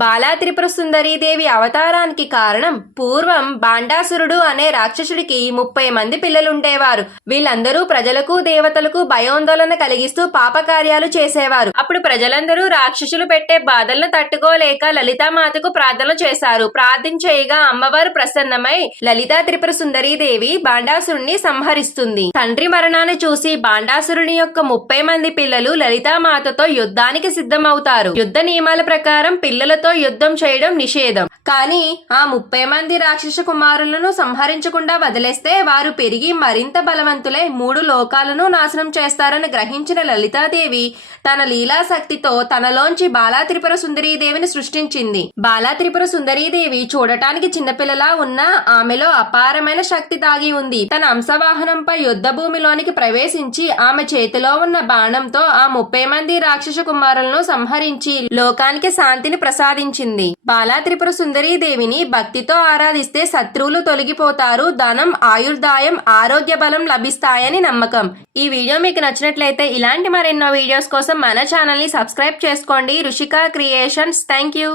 బాలా త్రిపుర సుందరీదేవి అవతారానికి కారణం పూర్వం బాండాసురుడు అనే రాక్షసుడికి ముప్పై మంది పిల్లలుండేవారు. వీళ్ళందరూ ప్రజలకు దేవతలకు భయోందోళన కలిగిస్తూ పాపకార్యాలు చేసేవారు. అప్పుడు ప్రజలందరూ రాక్షసులు పెట్టే బాధలను తట్టుకోలేక లలితామాతకు ప్రార్థనలు చేశారు. ప్రార్థించేయగా అమ్మవారు ప్రసన్నమై లలితా త్రిపుర సుందరీదేవి బాండాసురుణ్ణి సంహరిస్తుంది. తండ్రి మరణాన్ని చూసి బాండాసురుని యొక్క ముప్పై మంది పిల్లలు లలితామాతతో యుద్ధానికి సిద్ధమవుతారు. యుద్ధ నియమాల ప్రకారం పిల్లలతో యుద్ధం చేయడం నిషేధం. కానీ ఆ ముప్పై మంది రాక్షస కుమారులను సంహరించకుండా వదిలేస్తే వారు పెరిగి మరింత బలవంతులై మూడు లోకాలను నాశనం చేస్తారని గ్రహించిన లలితాదేవి తన లీలాశక్తితో తనలోంచి బాలా త్రిపుర సుందరీదేవిని సృష్టించింది. బాలా త్రిపుర సుందరీదేవి చూడటానికి చిన్నపిల్లలా ఉన్న ఆమెలో అపారమైన శక్తి దాగి ఉంది. తన అంశవాహనంపై యుద్ధ భూమిలోనికి ప్రవేశించి ఆమె చేతిలో ఉన్న బాణంతో ఆ ముప్పై మంది రాక్షస కుమారులను సంహరించి లోకానికి శాంతిని ప్రసాద బాలా త్రిపుర సుందరీదేవిని భక్తితో ఆరాధిస్తే శత్రువులు తొలగిపోతారు. ధనం ఆయుర్దాయం ఆరోగ్య బలం లభిస్తాయని నమ్మకం. ఈ వీడియో మీకు నచ్చినట్లయితే ఇలాంటి మరెన్నో వీడియోస్ కోసం మన ఛానల్ని సబ్స్క్రైబ్ చేసుకోండి. రుషిక క్రియేషన్స్. Thank you